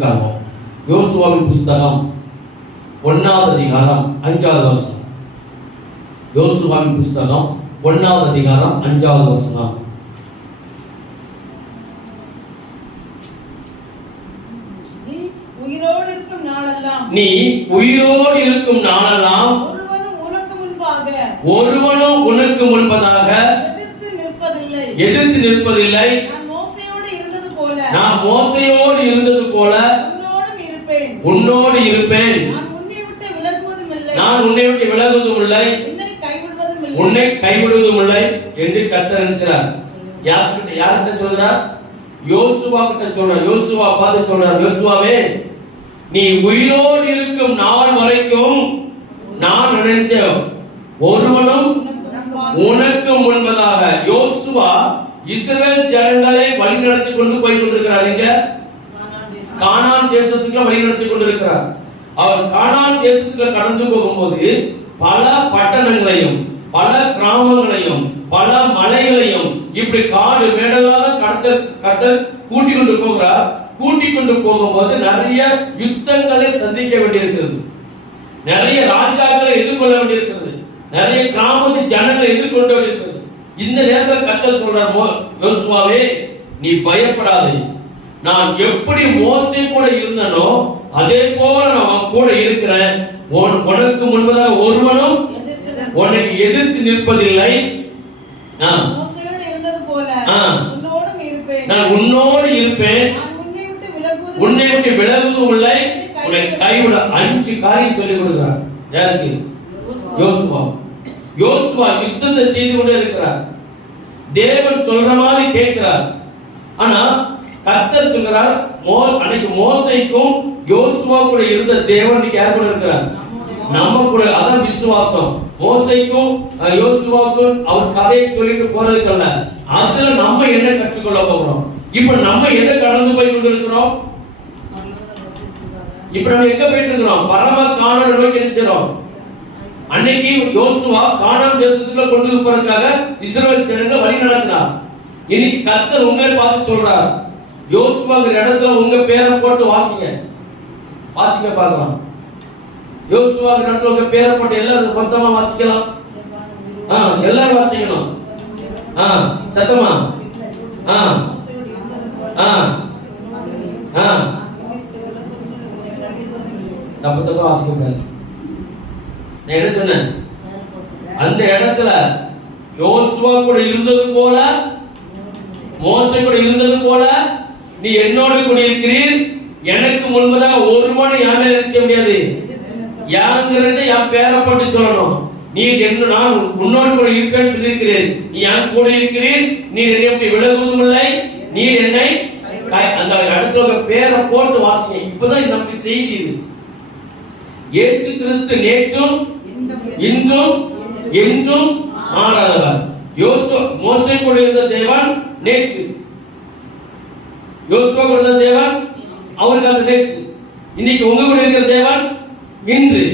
உட்கார்வோம். யோசுவாவின் புஸ்தகம் 1வது அதிகாரம் 5வது வசனம். யோசுவாவின் புஸ்தகம் 1வது அதிகாரம் 5வது வசனம். நீ உயிரோடு இருக்கும் நாளெல்லாம் ஒருவனும் உனக்கு முன்பாக எதிர்த்து நிற்பதில்லை. நான் மோசேயோடு இருந்தது போல உன்னோடு இருப்பேன். நான் உன்னை விட்டு விலகுவதும் இல்லை, உன்னை கைவிடுவதும் இல்லை என்று கர்த்தர் என்கிறார். யார்கிட்ட சொல்றார்? யோசுவா கிட்ட சொல்றார். யோசுவா பார்த்து சொல்றார், யோசுவாவே, நீ உயிரோடு இருக்கும் நாள் வரைக்கும் நான் நினைச்சேன் ஒருவனும் உனக்கு முன்பதாக. யோசுவா இஸ்ரவேல் ஜனங்களை வழிநடத்தி கொண்டு போய் கொண்டிருக்கிறார். எங்க? கானான் தேசத்துக்கு வழிநடத்தி கொண்டிருக்கிறார். அவர் கானான் தேசத்துக்கு கடந்து போகும்போது பல பட்டணங்களையும் பல கிராமங்களையும் பல மலைகளையும் இப்படி காடு மேடலாக கர்த்தர் கூட்டிக் கொண்டு போகிறார். கூட்டிக் கொண்டு போகும்போது நிறைய யுத்தங்களை சந்திக்க வேண்டியிருக்கிறது, நிறைய ராஜாக்களை எதிர்கொள்ள வேண்டியிருக்கிறது, நிறைய கிராமத்து ஜனங்களை எதிர்கொள்ள வேண்டியிருக்கிறது. இந்த நேரத்தில் கர்த்தர் சொல்றார், யோசுவாவே, நீ பயப்படாதே. நான் எப்படி மோசே கூட இருந்தனோ அதே போல நான் கூட இருக்கிறேன். உனக்கு முன்பதாக ஒருவனும் உனக்கு எதிர்த்து நிற்பதில்லை. நான் உன்னோடு இருப்பேன். உன்னை விட்டு விலகுவதும் இல்லை, உன்னை கைவிட. 5 காரியம் சொல்லிக் கொடுக்கிறார். யாருக்கு? யோசுவா. யோசுவா யுத்தத்தை செய்து கொண்டே இருக்கிறார். தேவன் சொல்ற மாதிரி கேட்கிறார். ஆனா கர்த்தர் சொல்றார், அன்னைக்கு மோசேக்கும் யோசுவா கூட இருந்த தேவன் யார் கூட இருக்கிறார்? நம்ம கூட. அதான் விசுவாசம். மோசேக்கும் யோசுவாவுக்கும் அவர் கதையை சொல்லிட்டு போறதுக்கல்ல, அதுல நம்ம என்ன கற்றுக்கொள்ள போகிறோம்? இப்ப நம்ம எதை கடந்து போய் கொண்டிருக்கிறோம்? இப்ப நம்ம எங்க போயிட்டு இருக்கிறோம்? பரம கானானை நோக்கி என்ன செய்றோம்? அன்னைக்கு யோசுவா கானான் தேசத்துக்குள்ள கொண்டு போறதுக்காக இஸ்ரவேல் ஜனங்களை வழி நடத்தினார். இன்னைக்கு கர்த்தர் உங்களை பார்த்து சொல்றார், யோசுவாங்கிற இடத்துல உங்க பேரை போட்டு வாசிங்க பார்க்கலாம். யோசுவாங்கிற இடத்துல உங்க பேரை போட்டு எல்லாரும் மொத்தமா வாசிக்கலாம். எல்லாரும் வாசிக்கணும். சத்தமா. தப்பு வாசிக்க. நான் என்ன சொன்னேன்? அந்த இடத்துல யோசுவா கூட இருந்தது போல, மோசே கூட இருந்தது போல நீ என்னோடு கூட இருக்கிறீர். எனக்கு முன்பதாக ஒருவனும் யாரை செய்ய முடியாது. யாருங்கிறது என் பேரை போட்டு சொல்லணும். நீ என்ன, நான் உன்னோடு கூட இருப்பேன்னு சொல்லியிருக்கிறேன். நீ என் கூட இருக்கிறீர். நீ என்னை எப்படி விலகுவதும் இல்லை, நீ என்னை அந்த இடத்துல பேரை போட்டு வாசிங்க. இப்பதான் நமக்கு செய்தி இது. இயேசு கிறிஸ்து நேற்றும் இன்றும் என்றும் மாறாதவர். மோசே கூட இருந்த தேவன் நேற்று, யோசுவா கூட இருந்த தேவன் அவருக்கு அந்த நேற்று. இன்னைக்கு உங்க கூட இருக்கிற தேவன் இன்று,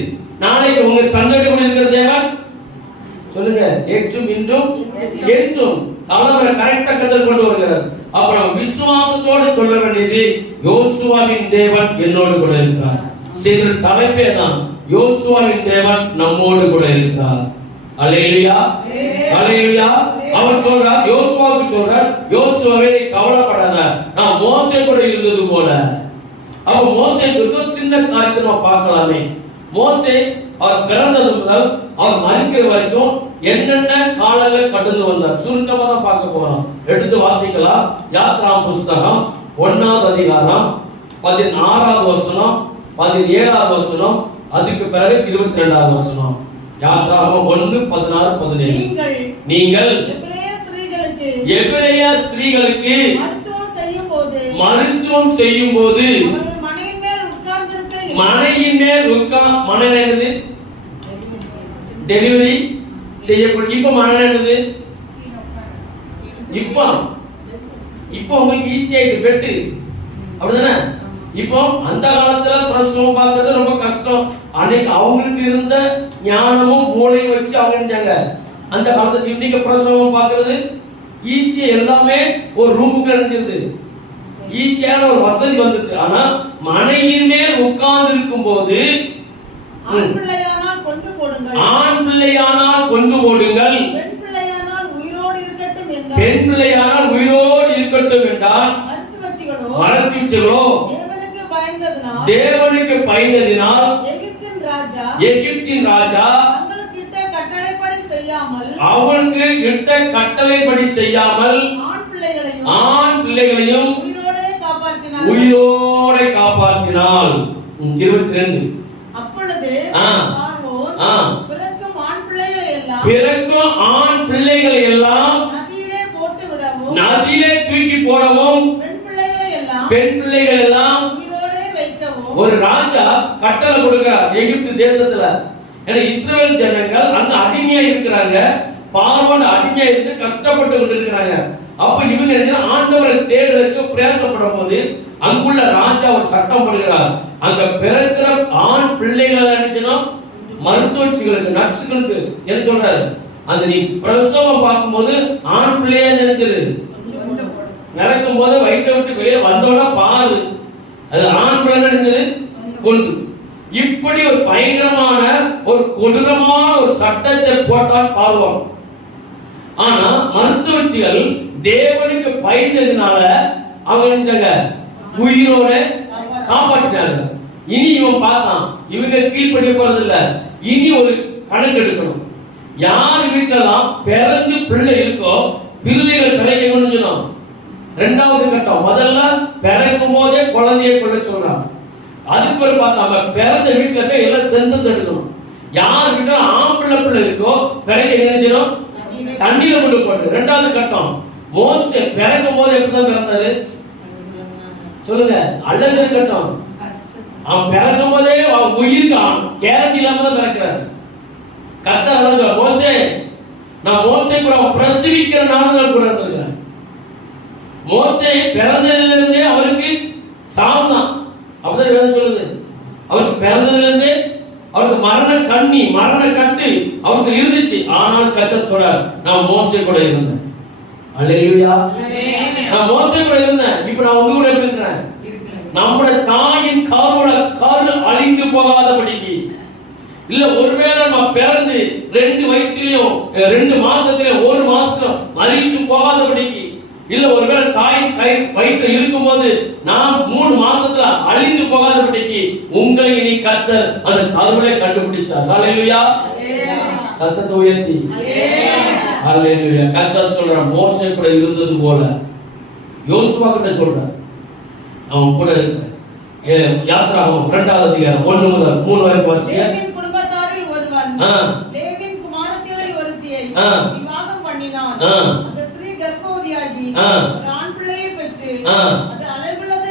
நாளைக்கு உங்க சந்ததி கூட இருக்கிற தேவன் சொல்லுங்க நேற்றும் இன்றும் என்றும். அவரை கரெக்டா கத்தர் கொண்டு வருகிறார். அப்புறம் விசுவாசத்தோடு சொல்ல வேண்டியது, யோசுவாவின் தேவன் என்னோடு கூட இருக்கிறார். சில தலைப்பே தான், யோசுவாவின் தேவன் நம்மோடு கூட இருக்கிறார். அல்லேலூயா, அல்லேலூயா. அவர் சொல்றார், யோசுவாவுக்கு சொல்றார், யோசுவாவே நீ கவலைப்படாத, நான் மோசே கூட இருந்தது போல. அப்ப மோசேக்கு சின்ன காரியத்தை நம்ம பார்க்கலாமே. மோசே அவர் பிறந்தது முதல் அவர் மரிக்கிற வரைக்கும் என்னென்ன காலங்கள் கடந்து வந்தார் சுருக்கமா தான் பார்க்க போறோம். எடுத்து வாசிக்கலாம். யாத்ராம் புஸ்தகம் 1வது அதிகாரம் 16வது வசனம், 17வது வசனம், அதுக்கு பிறகு 22வது வசனம். யாத்ராகமம் 1:16-17. நீங்கள் எபிரேய ஸ்திரீகளுக்கு மருத்துவம் செய்யும் போது மனையின் மேல் மனநேனது டெலிவரி செய்யப்படும். இப்ப மனநேனது இப்போ உங்களுக்கு ஈஸி ஆயிட்டு பெட்டு, அப்படிதானே? இப்போ அந்த காலத்துல பிரசவம் பார்க்கறது ரொம்ப கஷ்டம். அன்னைக்கு அவங்களுக்கு இருந்த ஞானமும் மூளையும் வச்சு அவங்க நினைச்சாங்க. அந்த காலத்துல இன்னைக்கு பிரசவம் பார்க்கறது ஈஸியா, எல்லாமே ஒரு ரூமுக்கு அனுப்பிச்சிருது, ஈஸியான ஒரு வசதி வந்துருக்கு. ஆனா மனையின் மேல் உட்கார்ந்து இருக்கும் போது ஆண் பிள்ளையானால் கொன்று போடுங்கள், ஆண் பிள்ளையானால் கொன்று போடுங்கள், பெண் பிள்ளையானால் உயிரோடு இருக்கட்டும் என்றார். பெண் பிள்ளையானால் உயிரோடு இருக்கட்டும் என்றால் மரபிச்சீர்களோ தேவனுக்கு பயந்ததினால் எகிப்தின் ராஜா அவனுக்கு இட்ட கட்டளைப்படி செய்யாமல் ஆண் பிள்ளைகளையும் உயிரோட காப்பாற்றினாள். 22 அப்பொழுது பிறக்கும் ஆண் பிள்ளைகளை எல்லாம் நதியிலே தூக்கி போடவும் பெண் பிள்ளைகள் எல்லாம் ஒரு ராஜா கட்டளை கொடுக்கிறார் எகிப்து தேசத்துல. ஏன்னா இஸ்ரவேல் ஜனங்கள் அங்க அடிமையா இருக்கிறாங்க, பார்வோன் அடிமையா இருந்து கஷ்டப்பட்டு கொண்டு இருக்கிறாங்க. அப்ப இவங்க ஆண்டவரை தேடுறதுக்கு பிரயாசப்படும் போது அங்குள்ள ராஜா ஒரு சட்டம் போடுகிறார். அங்க பிறக்கிற ஆண் பிள்ளைகள் நினைச்சோம் மருத்துவச்சிகளுக்கு நர்ஸுகளுக்கு என்ன சொல்றாரு, அந்த நீ பிரசவம் பார்க்கும்போது ஆண் பிள்ளையா நினைச்சது நடக்கும் போது வயிற்றை விட்டு வெளியே வந்தோட பாரு அது ஆண் பிள்ளை நினைச்சது கொண்டு. இப்படி ஒரு பயங்கரமான ஒரு கொடூரமான ஒரு சட்டத்தை போட்டால் பார்வோம். ஆனா மருத்துவச்சிகள் தேவனுக்கு பயந்ததுனால அவங்க உயிரோட காப்பாற்றினாங்க. இனி இவன் பார்த்தான், இவங்க கீழ்படிய போறது இல்ல. இனி ஒரு கணக்கு எடுக்கணும். யார் வீட்டுலாம் பிறந்து பிள்ளை இருக்கோ பிள்ளைகள் பிறக்க கொண்டு இரண்டாவது கட்டம். முதல்ல பிறக்கும் போதே குழந்தையை கொள்ள சொல்றான். அதுக்கு பிறகு பார்த்தாங்க பிறந்த வீட்டுல போய் எல்லாம் சென்சஸ் எடுக்கணும். யார் வீட்டுல ஆம்பளை பிள்ளை இருக்கோ பிறகு என்ன செய்யணும், தண்ணீரை கொண்டு போட்டு. இரண்டாவது கட்டம் மோசே பிறக்கும் போது எப்படிதான் பிறந்தாரு சொல்லுங்க, அல்லது கட்டம் அவன் பிறக்கும் போதே அவன் உயிருக்கு கேரண்டி இல்லாம தான் பிறக்கிறாரு. கர்த்தர் மோசே நான் மோசே கூட பிரசவிக்கிற நாள் கூட இருந்திருக்கிறேன். மோசே பிறந்ததிலிருந்தே அவருக்கு சாவுதான் அப்படிதான் வேதம் சொல்லுது. அவருக்கு பிறந்ததிலிருந்தே அவருக்கு மரண கட்டு அவருக்கு இருந்துச்சு. ஆனால் கர்த்தர் சொல்றார் நான் மோசே கூட இருந்தேன். அல்லேலூயா, நான் மோசே கூட இருந்தேன். இப்ப நான் உங்க கூட இருக்கிறேன். நம்முடைய தாயின் கரு அழிந்து போகாதபடிக்கு இல்ல, ஒருவேளை நம்ம பிறந்து 2 வயசுலயும் 2 மாசத்துலயும் 1 மாசத்துலயும் மறித்து போகாதபடிக்கு இல்ல, ஒருவேளை தாயின் கை வயிற்று இருக்கும் போது நாம் 3 மாசத்துல அழிந்து போகாதபடிக்கு உங்களை இனி கர்த்தர் அந்த கருவிலே கண்டுபிடிச்சார். ஹல்லேலூயா, சத்தத்தை உயர்த்தி ஹல்லேலூயா. கர்த்தர் சொல்ற மோசே கூட இருந்தது போல யோசுவா கிட்ட சொல்ற அவன் கூட இருக்க. யாத்திராகமம் 2வது அதிகாரம் 1 முதல் 3 வரைக்கும் வாசிங்க. லேவியின் குடும்பத்தாரில் ஒருவன் லேவியின் குமாரத்தியை ஒருத்தியை விவாகம் பண்ணினான். அந்த ஸ்திரீ கர்ப்பவதியாகி ஒரு ஆண் பிள்ளையை பெற்று அது அழகுள்ளது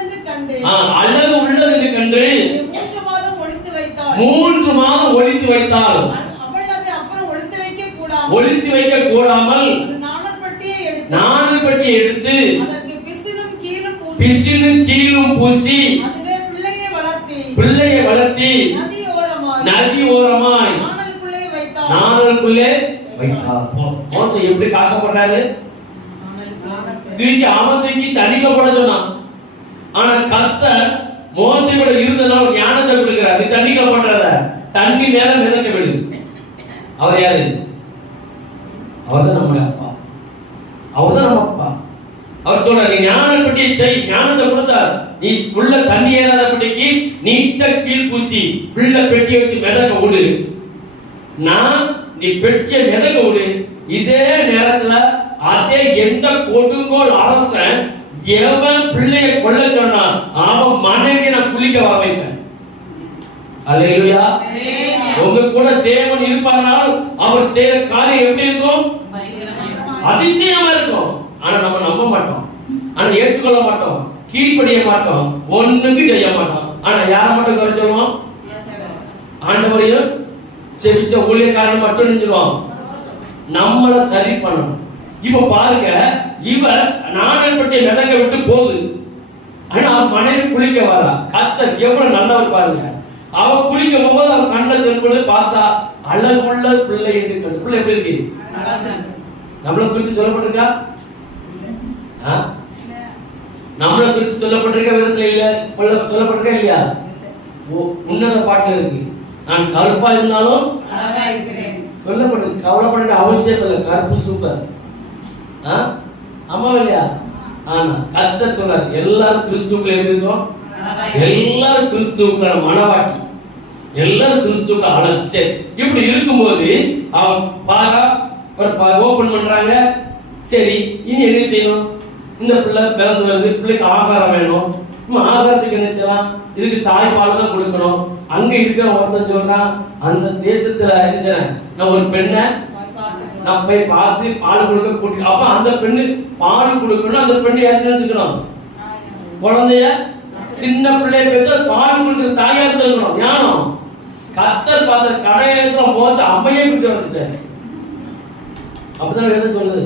என்று கண்டு 3 மாதம் ஒளித்து வைத்தாள். 3 மாதம் ஒளித்து வைத்தாள். அவள் அதை அப்புறம் ஒளித்து வைக்க கூடாமல் நாணல் பட்டியை எடுத்து அதற்கு பிசினும் கீழும் பூசி பிள்ளையை வளர்த்தி நதி ஓரமாய் நாணலுக்குள்ளே வைத்தார். மோசே எப்படி காக்கப்படுறாரு, தூக்கி ஆமத்துக்கு தண்ணில போட சொன்னான். ஆனா கர்த்தர் மோசையோட இருந்தனால ஞானத்தை கொடுக்கிறார். நீ தண்ணில போடுறத தண்ணி மேல மிதக்க விடு. அவர் யாரு? அவர்தான் நம்முடைய அப்பா, அவர்தான் நம்ம அப்பா. அவர் சொல்றார் நீ ஞானப்பட்டியை செய். ஞானத்தை கொடுத்தார். நீ உள்ள தண்ணி ஏறாதபடிக்கு நீட்ட கீழ் பூசி பிள்ளை பெட்டியை வச்சு மிதக்க விடு. நீ பெட்டியை மிதக்க விடு. இதே நேரத்துல அதே எந்த கொடுங்கோல் அரசன் எவன் பிள்ளையை கொல்ல சொன்னான் அவன் மனைவியை நான் குளிக்க வர வைப்பேன். அல்லேலூயா. உங்க கூட தேவன் இருப்பார்கள். அவர் செய்யற காரியம் எப்படி இருக்கும்? அதிசயமா இருக்கும். ஆனா நம்ம நம்ப மாட்டோம், ஆனா ஏற்றுக்கொள்ள மாட்டோம், கீழ்ப்படிய மாட்டோம், ஒண்ணுக்கு செய்ய மாட்டோம். ஆனா யார மட்டும் குறை சொல்லுவோம்? ஆண்டவரையும் செபிச்ச ஊழியக்காரன் மட்டும் நினைச்சிருவோம். நம்மள சரி பண்ணணும். இப்ப பாருங்க, இவர் நாணல் பட்டியை மிதக்க விட்டு போகுது. ஆனா மனைவி குளிக்க வரா. கர்த்தர் எவ்வளவு நல்லவர் பாருங்க. அவ குளிக்க போகும்போது அவன் கண்ணை தென்படு பார்த்தா அழகுள்ள பிள்ளை என்று கண்டு. பிள்ளை எப்படி இருக்கு? நம்மள குறித்து சொல்லப்பட்டிருக்கா? நம்மளை குறித்து சொல்லப்பட்டிருக்க விதத்துல இல்ல, சொல்லப்பட்டிருக்க இல்லையா? உன்னத பாட்டுல இருக்கு, நான் கருப்பா இருந்தாலும் சொல்லப்பட்டிருக்கு. கவலைப்பட அவசியம் இல்லை, கருப்பு சூப்பர். ஆமா இல்லையா? ஆனா கர்த்தர் சொல்றார் எல்லாரும் கிறிஸ்துவுக்குள்ள எப்படி இருக்கோம்? எல்லாரும் கிறிஸ்துவுக்கான மனவாட்டி, எல்லாரும் கிறிஸ்துவுக்கு அழைச்சே. இப்படி இருக்கும்போது அவன் ஓபன் பண்றாங்க. சரி, இனி என்ன செய்யணும்? இந்த பிள்ளை பிறந்து வருது, பிள்ளைக்கு ஆகாரம் வேணும். ஆகாரத்துக்கு என்ன செய்யலாம்? இதுக்கு தாய்ப்பால் தான் கொடுக்கணும். அங்க இருக்கிற ஒருத்தன் சொல்றான், அந்த தேசத்துல நான் ஒரு பெண்ணை நான் போய் பார்த்து பால் கொடுக்க கூட்டி, அப்ப அந்த பெண்ணு பால் கொடுக்கணும். அந்த பெண்ணு யாரு நினைச்சுக்கணும்? குழந்தைய, சின்ன பிள்ளைய பெற்ற பால் கொடுக்கிற தாயா இருக்கணும். ஞானம். கர்த்தர் பார்த்த கடையேசம் மோச அம்மையே விட்டு வச்சுட்டாரு. அப்பதான் என்ன சொல்லுது?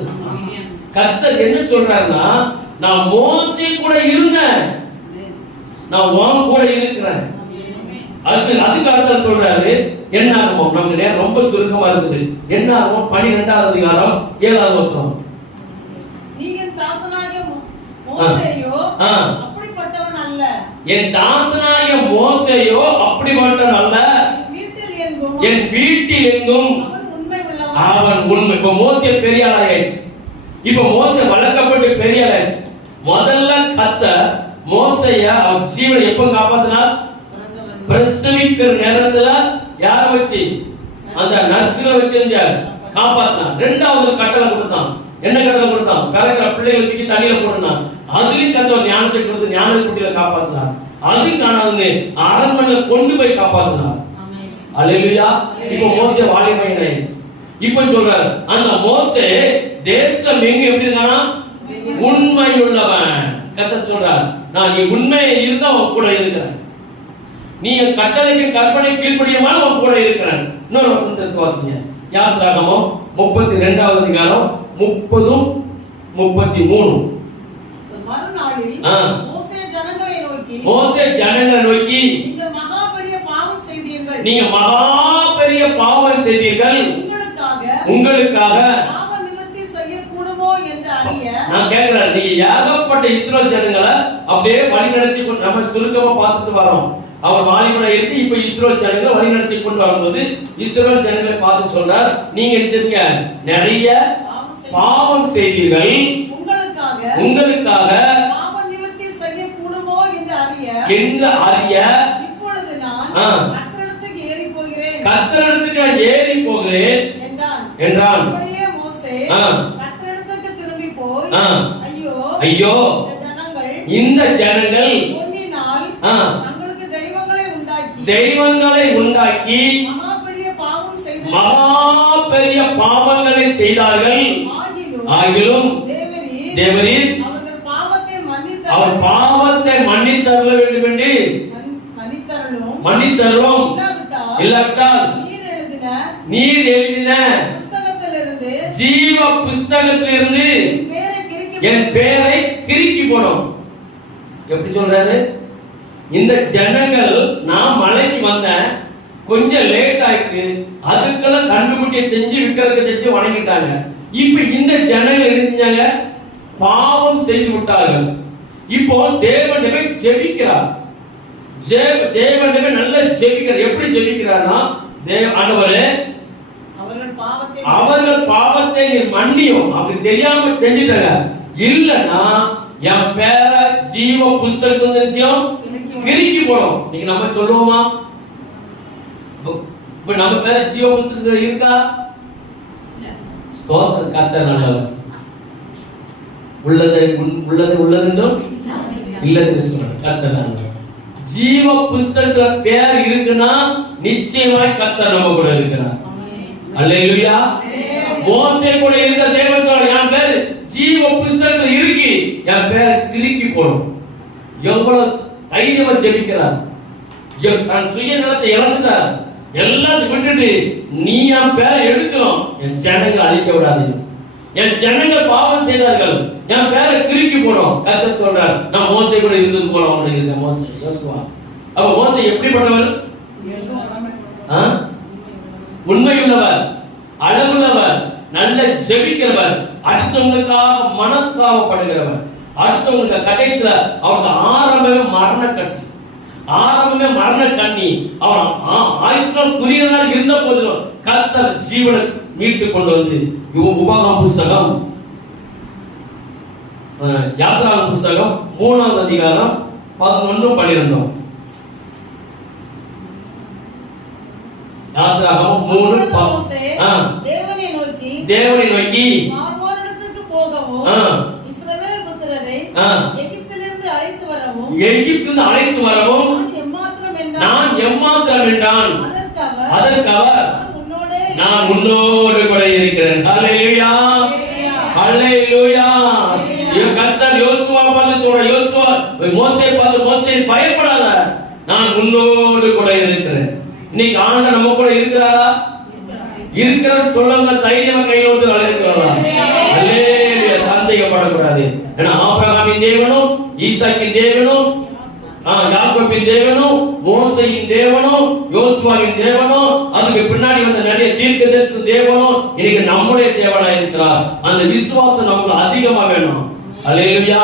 கர்த்தர் என்ன சொல்றாருன்னா, நான் மோசே கூட இருந்தேன், நான் உன் கூட இருக்கிறேன். அதுக்கு அர்த்தம் சொல்றாரு. என்ன ஆகும்? நமக்கு நேரம் ரொம்ப சுருக்கமா இருக்குது. என்ன ஆகும்? 12வது அதிகாரம் 7வது வசனம். என் தாசனாகிய மோசேயோ அப்படிப்பட்டவன் அல்ல, என் தாசனாகிய மோசேயோ அப்படிப்பட்டவன் அல்ல, என் வீட்டில் எங்கும் அவன் உண்மை. இப்ப மோசே பெரிய ஆளாயிடுச்சு. இப்ப மோசே வளர்க்கப்பட்டு பெரிய ஆளாயிடுச்சு. முதல்ல கர்த்தர் மோசேய அவன் ஜீவனை எப்ப காப்பாத்தினார்? பிரசவிக்கிற நேரத்துல யார வச்சு? அந்த நர்ஸ்ல வச்சு காப்பாத்தினார். இரண்டாவது கட்டளை கொடுத்தான். என்ன கட்டளை கொடுத்தான்? பிறக்கிற பிள்ளைகளை தூக்கி தண்ணியில போடணும். அதுலயும் கர்த்தர் ஞானத்தை கொடுத்து ஞான குட்டியில காப்பாத்தினார். அதுக்கு நான் அரண்மனையில கொண்டு போய் காப்பாத்தினார். அல்லேலூயா. இப்ப மோசே வாலிபன் ஆயிடுச்சு. இப்ப சொல்றாரு, அந்த மோசே தேசம் எங்க எப்படி இருக்கானா? உண்மை உள்ளவன். கர்த்தர் சொல்றார், நான் நீ உண்மையை இருந்தா உன் கூட இருக்கிறேன், நீ என் கட்டளைக்கு கற்பனை கீழ்ப்படியமான உன் கூட இருக்கிறேன். இன்னொரு வசனத்தை வாசிங்க. யாத்திராகமம் 32வது அதிகாரம் 30 33. மறுநாளில் மோசே ஜனங்களை நோக்கி நீங்க மகா பெரிய பாவம் செய்தீர்கள், நீங்க மகா பெரிய பாவம் செய்தீர்கள், உங்களுக்காக பாவ நிவர்த்தி செய்யக்கூடுமோ என்று அறிய. நான் கேக்குறேன், நீங்க ஏகப்பட்ட இஸ்ரவேல் ஜனங்களை அப்படியே வழிநடத்தி கொண்டு, நம்ம சுருக்கமா பார்த்துட்டு வரோம். அவர் வாலிபனா இருக்கு. இப்ப இஸ்ரவேல் ஜனங்களை வழிநடத்தி கொண்டு வரும்போது இஸ்ரவேல் ஜனங்களை பார்த்து சொல்றார், நீங்க நினைச்சீங்க நிறைய பாவம் செய்தீர்கள், உங்களுக்காக பாவ நிவர்த்தி செய்யக்கூடுமோ என்று அறிய இப்பொழுது நான் கர்த்தரிடத்துக்கு ஏறி போகிறேன் என்றான். அப்படியே மோசே கர்த்தரிடத்துக்கு திரும்பி போய், ஐயோ இந்த ஜனங்கள் தங்களுக்கு தெய்வங்களை உண்டாக்கி மகா பெரிய பாவங்களை செய்தார்கள். ஆகிலும் தேவரீர் அவர் பாவத்தை மன்னித்தருள வேண்டும் என்று மன்னித்தருளும். இல்லாவிட்டால் நீர் எழுதின ஜீவ புஸ்தகத்திலிருந்து என் பேரை கிறுக்கி போடும். எப்படி சொல்றாரு? இந்த ஜனங்கள், நான் மலைக்கு வந்தேன், கொஞ்சம் லேட் ஆயிட்டு, அதுக்கெல்லாம் கண்டுபிடிய செஞ்சு விக்கிறதுக்கு செஞ்சு வணங்கிட்டாங்க. இப்ப இந்த ஜனங்கள் எழுதிஞ்சாங்க, பாவம் செய்து விட்டார்கள். இப்போ தேவனிடமே ஜெபிக்கிறார். தேவனிடமே நல்ல ஜெபிக்கிறார். எப்படி ஜெபிக்கிறார்னா, ஆண்டவரே அவர்கள் பாவத்தை நீர் மன்னியும். அப்படி தெரியாம செஞ்சுட்டாங்க. இல்லன்னா என் பேர ஜீவ புஸ்தகத்துல நிச்சயம் கிறுக்கி போடும். நீங்க நம்ம சொல்லுவோமா? இப்ப நம்ம பேர ஜீவ புஸ்தகத்துல இருக்கா? ஸ்தோத்திரம். கர்த்தர் நல்லவர். உள்ளது என்றும் இல்லது சொல்றார். கர்த்தர் நல்லவர். ஜீவ புஸ்தகத்துல பேர் இருக்குன்னா நிச்சயமாய் கர்த்தர் நம்ம கூட இருக்கிறார். அல்லேலூயா. மோசே கூட இருந்த தேவன் சொல்றார், என் பேர் ஜீவ புஸ்தகத்துல இருக்கு, என் பேரை கிறுக்கி போடும். எவ்வளவு தைரியமா ஜெபிக்கிறார். தன் சுயநலத்தை இழந்துட்டார். எல்லாத்தையும் விட்டுட்டு நீ என் பேரை எடுக்கணும், என் ஜனங்களை அழிக்க விடாது, என் ஜனங்கள் பாவம் செய்தார்கள், என் பேரை கிறுக்கி போடும். கர்த்தர் சொல்றார், நான் மோசே கூட இருந்தது போல அவனுடைய இருக்க மோசே யோசுவா. அப்ப மோசே எப்படிப்பட்டவர்? உண்மையுள்ளவர், அழகுள்ளவர், நல்ல ஜெபிக்கிறவர், அடுத்தவங்களுக்காக மனஸ்தாபப்படுகிறவர், அடுத்தவங்களுக்கு கடைசியில அவங்க ஆரம்பமே மரண கண்ணி அவன் ஆயுஷ்லாம் குறுகிய நாள் இருந்த போதிலும் கர்த்தர் ஜீவனை மீட்டு கொண்டு வந்து உபாகம புஸ்தகம் யாத்ராகம புஸ்தகம் 3ஆம் அதிகாரம் 11 12 யாத்ராகமம் 3 தேவனை நோக்கி பார்வோனிடத்துக்கு போகவும் இஸ்ரவேல் புத்திரரை எகிப்திலிருந்து அழைத்து வரவும் நான் எம்மாத்திரம் என்றான். அதற்கு அவர் நான் உன்னோடு கூட இருக்கிறேன். ஹல்லேலூயா ஹல்லேலூயா. கர்த்தர் யோசுவா பார்த்து சொல்ற, யோசுவா மோசேயை பார்த்து மோசே பயப்படாத, நான் உன்னோடு கூட இருக்கிறேன். இன்னைக்கு ஆண்டவர் நம்ம கூட இருக்கிறாரா? இருக்கிறன்னு சொல்லுங்க, தைரியமா கையில விட்டு வளைய சொல்லலாம். ஹல்லேலூயா. சந்தேகப்படக்கூடாது. ஏன்னா ஆபிரகாமின் தேவனும் ஈசாக்கின் தேவனும் யாக்கோபின் தேவனும் மோசேயின் தேவனும் யோசுவாவின் தேவனும் அதுக்கு பின்னாடி வந்த நிறைய தீர்க்கதரிசி தேவனும் இன்னைக்கு நம்முடைய தேவனா இருக்கிறார். அந்த விசுவாசம் நமக்கு அதிகமா வேணும். ஹல்லேலூயா.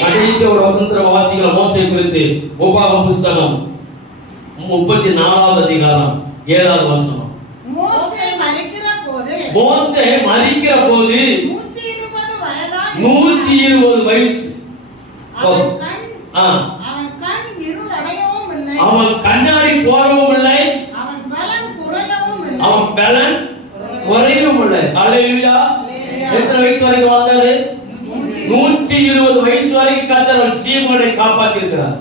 கடைசி ஒரு வசனத்துல வாசிக்கிற மோசே குறித்து உபாகம புஸ்தகம் 34ஆம் அதிகாரம் 7ஆவது வசனம். மோசே மரிக்கிற போது 120 வயசு. அவன் கண்ணாடி போடவும் இல்லை, அவன் பலன் குறையவும் இல்லை. ஹல்லேலூயா. எத்தனை வயசு வரைக்கும் வாழ்ந்தாரு? 120 வயசு வரைக்கும் கர்த்தர் ஜீவனை காப்பாற்றி இருக்கிறார்.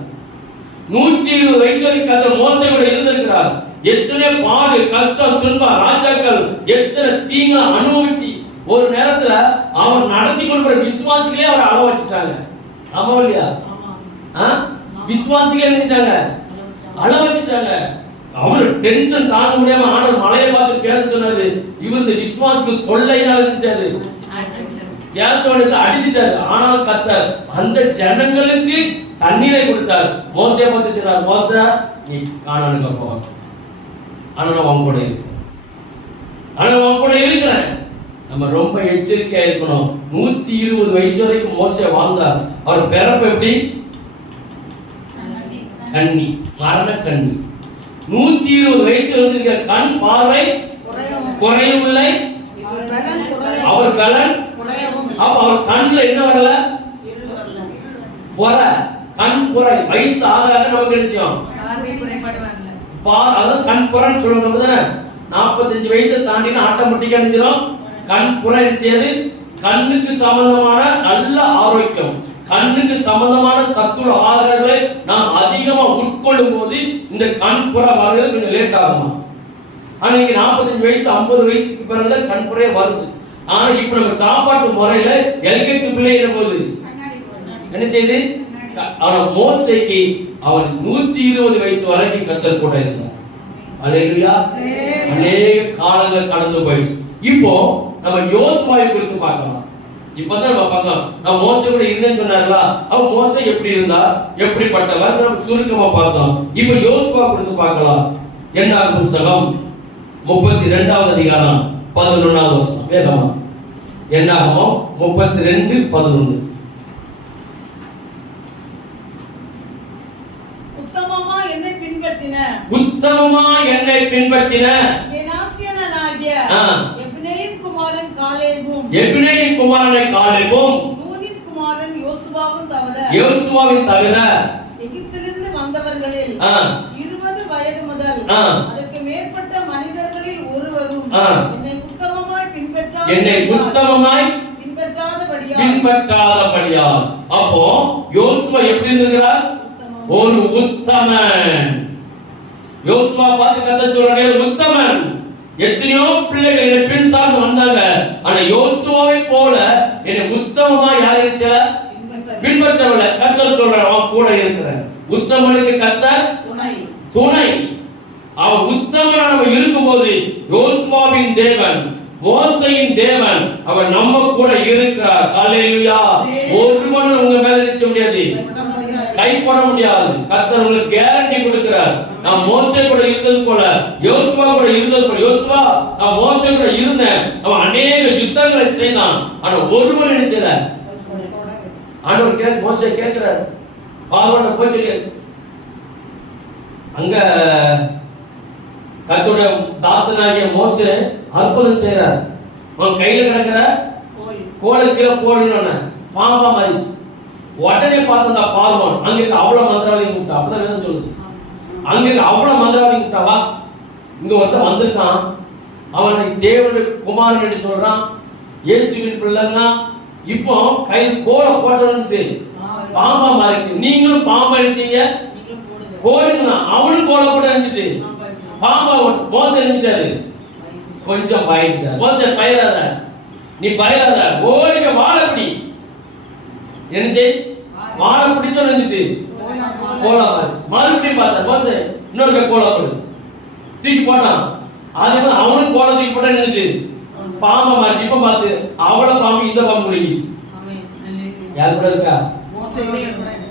120 வயசு வரைக்கும் கர்த்தர் மோசேயோட இருந்திருக்கிறார். எத்தனை பாடு கஷ்டம் துன்பம் ராஜாக்கள் எத்தனை தீங்க அனுபவிச்சு ஒரு நேரத்துல அவர் நடத்தி கொண்டு விசுவாசிகளே அவர் அள வச்சுட்டாங்க. ஆமா இல்லையா? விசுவாசிகளே நினைச்சாங்க, அள வச்சுட்டாங்க. அவரு டென்ஷன் தாங்க முடியாம ஆண்டவர் மலையை பார்த்து பேச சொன்னாரு. இவர் இந்த விசுவாசிகள் தொல்லையினால இருந்துச்சாரு, கேசோடு அடிச்சுட்டாரு. ஆனால் கர்த்தர் அந்த ஜனங்களுக்கு தண்ணீரை கொடுத்தார். மோசே பார்த்து சொன்னார், மோசே நீ கானானுக்கு போ, ஆனா அவன் கூட இருக்கு, ஆனா அவன் கூட இருக்கிறேன். நம்ம ரொம்ப எச்சரிக்கையா இருக்கணும். 120 வயசு வரைக்கும் மோசே வாழ்ந்தார். அவர் பிறப்பு எப்படி? கண்ணி, மரண கண்ணி. 120 வயசுல வந்து கண் பார்வை குறையும் இல்லை, அவர் பலன். அப்ப அவர் கண்ணுல என்ன வரல? பொற, கண் புரை. வயசு ஆக நமக்கு நிச்சயம் அதாவது கண் புறன்னு சொல்லுவாங்க. 45 வயசை தாண்டினா ஆட்டோமேட்டிக்கா நினைச்சிடும் கண் புரை செய்யாது. கண்ணுக்கு சம்பந்தமான நல்ல ஆரோக்கியம், கண்ணுக்கு சம்பந்தமான சத்துள்ள ஆகாரங்களை நாம் அதிகமா உட்கொள்ளும் போது இந்த கண் புற வர்றது கொஞ்சம் லேட் ஆகுமா. ஆனா இங்க 45 வயசு 50 வயசுக்கு பிறகு கண் புறையே வருது. ஆனா இப்ப நம்ம சாப்பாட்டு முறையில எல்கேஜி பிள்ளைகிற போது என்ன செய்யுது? ஆனா மோசேக்கு அவன் 120 வயசு வரைக்கும் கர்த்தர் கூட இருந்தார். ஹல்லேலூயா. அநேக காலங்கள் கடந்து போயிடுச்சு. இப்போ நம்ம யோசுவாவை குறித்து பார்க்கலாம். இப்பதான் நம்ம பார்க்கலாம். நம்ம மோசே கூட இருந்தேன்னு சொன்னார்களா, அவன் மோசே எப்படி இருந்தா, எப்படிப்பட்டவர் நம்ம சுருக்கமா பார்த்தோம். இப்போ யோசுவா குறித்து பார்க்கலாம். என்னாகும் புஸ்தகம் 32ஆவது அதிகாரம் 11ஆவது வசனம். வேகமா என்னாகும் 32:11. உத்தமமா என்னை பின்பற்றின எபினேயின் குமாரனை காலேபும் யோசுவாவின் தவிர எகிப்திலிருந்து வந்தவர்களில் 20 வயது முதல் அதற்கு மேற்பட்ட மனிதர்களில் ஒருவரும் என்னை உத்தமமாய் பின்பற்றாதபடியால். அப்போ யோசுவா எப்படி இருக்கிறார்? ஒரு உத்தமன். யோசுவா பார்த்து கர்த்தர் சொல்றாரு, உத்தமன். எத்தனையோ பிள்ளைகள் என்னை பின் சார்ந்து வந்தாங்க, ஆனா யோசுவாவை போல என்னை உத்தமமா யாரும் சில பின்பற்றவில்லை. கர்த்தர் சொல்றார், அவன் கூட இருக்கிறார். உத்தமனுக்கு கர்த்தர் துணை. அவன் உத்தமனா நம்ம இருக்கும்போது யோசுவாவின் தேவன் மோசேயின் தேவன் அவர் நம்ம கூட இருக்கிறார். ஹல்லேலூயா. ஒருவனும் உங்க மேல நிச்சய முடியாது, கைப்பட முடியாது. கர்த்தர் உங்களுக்கு கேரண்டி கொடுக்கிறார். நான் மோசே கூட இருந்தது போல, யோசுவா கூட இருந்தது போல. யோசுவா நான் மோசே கூட இருந்தேன், அவன் அநேக யுத்தங்களை செய்தான், ஆனா ஒருவன் என்ன செய்யல? ஆண்டவர் மோசே கேட்கிறார், பார்வோன்ட்ட போய் சொல்லியாச்சு. அங்க கர்த்தருடைய தாசனாகிய மோசே அற்புதம் செய்யறார். அவன் கையில கிடக்கிற கோலை கீழே போடணும்னு பாம்பா மாறிச்சு. உடனே பார்த்தா பார்வோன் அங்க அவ்வளவு மந்திரவாதி கூப்பிட்டா. அப்படிதான் வேதம் சொல்லுது. அங்க அவ்வளவு மந்திரவாதி கூப்பிட்டாவா, இங்க ஒருத்தன் வந்திருக்கான், அவனை தேவனுடைய குமாரன் என்று சொல்றான், இயேசுவின் பிள்ளைங்க. இப்போ கையில் கோலை போட்டது பாம்பா மாறிட்டு, நீங்களும் பாம்பா நினைச்சீங்க போடுங்க. அவனும் கோலை போட்டு நினைச்சிட்டு பாம்பா மோச நினைச்சாரு. கொஞ்சம் பயந்துட்டார். மோச பயராத, நீ பயராத, ஓடிக்க வாழப்படி என்ன செய், வாழ பிடிச்சோம் நினைச்சிட்டு கோலா மாறி. மறுபடியும் பார்த்தார் மோச, இன்னொரு கோலா போடு, தூக்கி போட்டான். அதே மாதிரி அவனும் கோலை தூக்கி போட்டா நினைச்சு பாம்பா மாறி. இப்ப பார்த்து அவளை பாம்பு இந்த பாம்பு முடிஞ்சிச்சு. யார் கூட இருக்கா?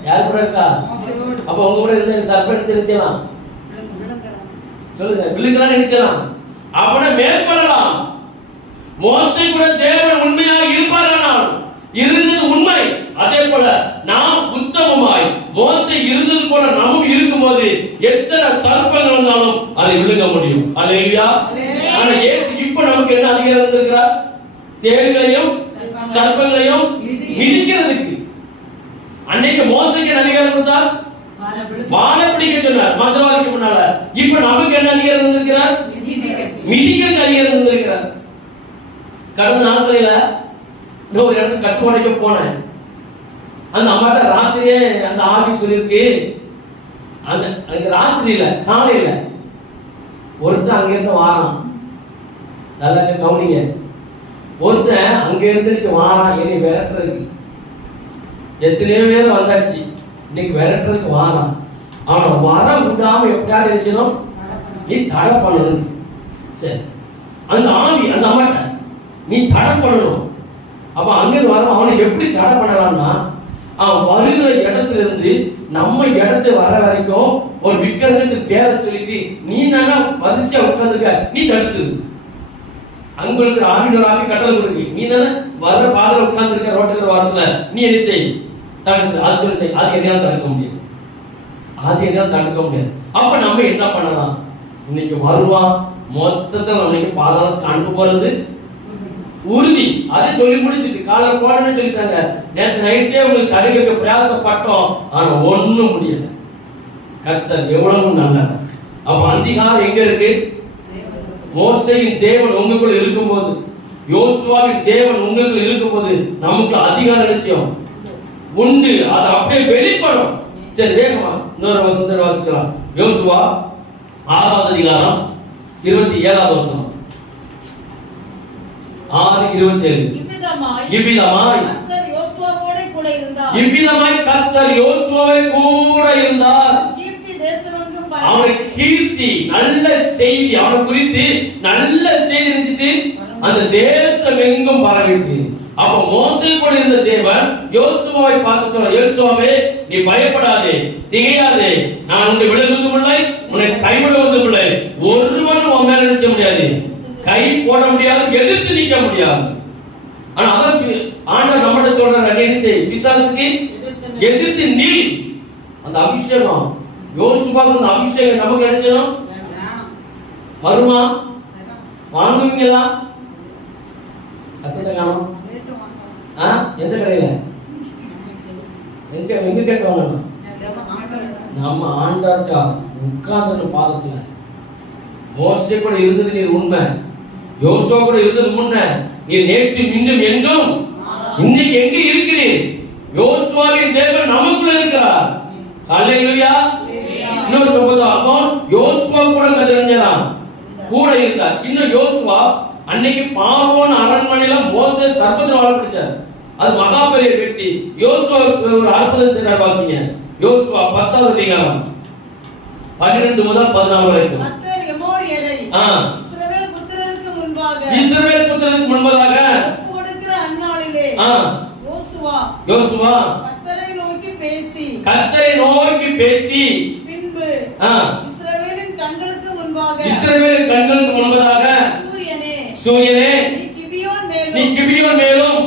யார் கூட இருக்கா? அப்ப உங்க கூட இருந்த சர்பெண்ட் தெரிஞ்சலாம், சொல்லுங்க, விழுங்கலாம் நினைச்சலாம், அவனை மேற்கொள்ளலாம். மோசே கூட தேவன் உண்மையாக இருப்பார்கள், இருந்தது உண்மை. அதே போல நாம் உத்தமமாய் மோசே இருந்தது போல நாமும் இருக்கும்போது எத்தனை சர்ப்பங்கள் வந்தாலும் அதை விழுங்க முடியும். அல்லேலூயா. ஆனா இயேசு இப்ப நமக்கு என்ன அதிகாரம் தந்திருக்கிறார்? தேள்களையும் சர்ப்பங்களையும் மிதிக்கிறதுக்கு. அன்னைக்கு மோசேக்கு அதிகாரம் கொடுத்தார், வாழை பிடிக்க சொன்னார் மந்தவாதிக்கு முன்னால. இப்ப நமக்கு என்ன அதிகாரம் தந்திருக்கிறார்? மிதிக்கிறதுக்கு அதிகாரம் தந்திருக்கிறார். கடந்த நாட்களில ஒரு இடத்துக்கு கட்டு உடைக்க போனேன். அந்த அம்மாட்ட ராத்திரியே அந்த ஆவி சொல்லிருக்கு. அந்த ராத்திரியில காலையில ஒருத்தன் அங்க இருந்து வாரான். நல்லா கவனிங்க, ஒருத்தன் அங்க இருந்து வாரான் என்னை விரட்டுறதுக்கு. எத்தனையோ பேர் வந்தாச்சு, இன்னைக்கு விரட்டுறதுக்கு வாரான். அவனை வர விடாம எப்படியாவது நினைச்சனும் நீ தடை பண்ணணும். சரி, அந்த ஆவி அந்த அம்மாட்ட நீ தடை பண்ணணும். அப்ப அங்க வர அவனை எப்படி தடை பண்ணலாம்னா, அவன் வருகிற இடத்துல இருந்து நம்ம இடத்து வர வரைக்கும் ஒரு விக்கிரகத்துக்கு பேரை சொல்லிட்டு நீ தானே வரிசையா உட்கார்ந்துருக்க, நீ தடுத்து அங்களுக்கு ஆவினோர் ஆவி கட்டளை கொடுக்கு, நீ தானே வர்ற பாதையில உட்கார்ந்துருக்க ரோட்டுக்கிற வாரத்துல நீ என்ன செய், தடுத்து. அது சொல்லி அது எதையாலும் தடுக்க முடியாது, அது எதையாலும் தடுக்க முடியாது. அப்ப நம்ம என்ன பண்ணலாம்? இன்னைக்கு வருவான், மொத்தத்தை இன்னைக்கு பாதாளத்துக்கு அனுப்ப போறது உறுதி. அதை சொல்லி முடிச்சிட்டு காலையில் போடணும்னு சொல்லிட்டாங்க. நேற்று நைட்டே உங்களுக்கு தடுக்க பிரயாசப்பட்டோம், ஆனா ஒண்ணும் முடியல. கர்த்தர் எவ்வளவு நல்லவர். அப்ப அதிகாரம் எங்க இருக்கு? மோசேயின் தேவன் உங்களுக்குள்ள இருக்கும்போது, யோசுவாவின் தேவன் உங்களுக்குள்ள இருக்கும்போது நமக்கு அதிகார விஷயம் உண்டு. அது அப்படியே வெளிப்படும். சரி, வேகமா இன்னொரு வசனத்தை வாசிக்கலாம். யோசுவா 6வது அதிகாரம் 27வது வசனம். 6:27. இவ்விதமாய் கர்த்தர் யோசுவாவோடு கூட இருந்தார். இவ்விதமாய் கர்த்தர் யோசுவாவை கூட இருந்தார். கீர்த்தி தேசமெங்கும் பரவி, அவருடைய கீர்த்தி, நல்ல செய்தி, அவரை குறித்து நல்ல செய்தி நினைச்சிட்டு அந்த தேசம் எங்கும் பரவிட்டு. அப்ப மோசே கூட இருந்த தேவன் யோசுவாவை பார்த்து சொன்னார், யோசுவாவே நீ பயப்படாதே, திகையாதே, நான் உன்னை விலகுவதும் இல்லை, உன்னை கைவிடுவதும் இல்லை. ஒருவனும் உன் மேல நினைச்ச முடியாது, கை போட முடியாது, எதிர்த்து நிக்க முடியாது. ஆனா அதான் ஆண்டவர் நம்மகிட்ட சொல்றாரு, என்ன செய், பிசாசுக்கு எதிர்த்து நீ. அந்த அபிஷேகம் யோசுவாவுக்கு, அந்த அபிஷேகம் நமக்கு நினைச்சோம் வருமா? வாங்குவீங்களா? சத்தியத்தை காணும். எந்த கடையில எங்க எங்க கேட்டுவாங்க? நம்ம ஆண்டவர்கிட்ட உட்கார்ந்து பாதத்துல. மோசே கூட இருந்தது நீர் உண்மை, யோசுவா கூட இருந்தது உண்மை. நீர் நேற்று மீண்டும் என்றும் இன்னைக்கு எங்க இருக்கிறீர்? யோசுவாவின் தேவன் நமக்குள்ள இருக்கிறார். அல்லேலூயா. இன்னொரு சொல்லுதா, அப்போ யோசுவா கூட கதிரஞ்சனான் கூட இருந்தார். இன்னும் யோசுவா அன்னைக்கு பார்வோன் அரண்மனையில மோசே சர்ப்பத்தை வாழ பிடிச்சார். அது மகா பெரிய வெற்றி. யோசுவா ஒரு அற்புதம் செய்தார். வாசிங்க யோசுவா 10வது அதிகாரம் 12 முதல் 14 வரைக்கும். கர்த்தர் எமோரியரை இஸ்ரவேல் புத்திரருக்கு முன்பாக ஒப்புக்கொடுக்கிற அந்நாளிலே யோசுவா கர்த்தரை நோக்கி பேசி பின்பு இஸ்ரவேலின் கண்களுக்கு முன்பாக சூரியனே நீ கிபியோன் மேலும்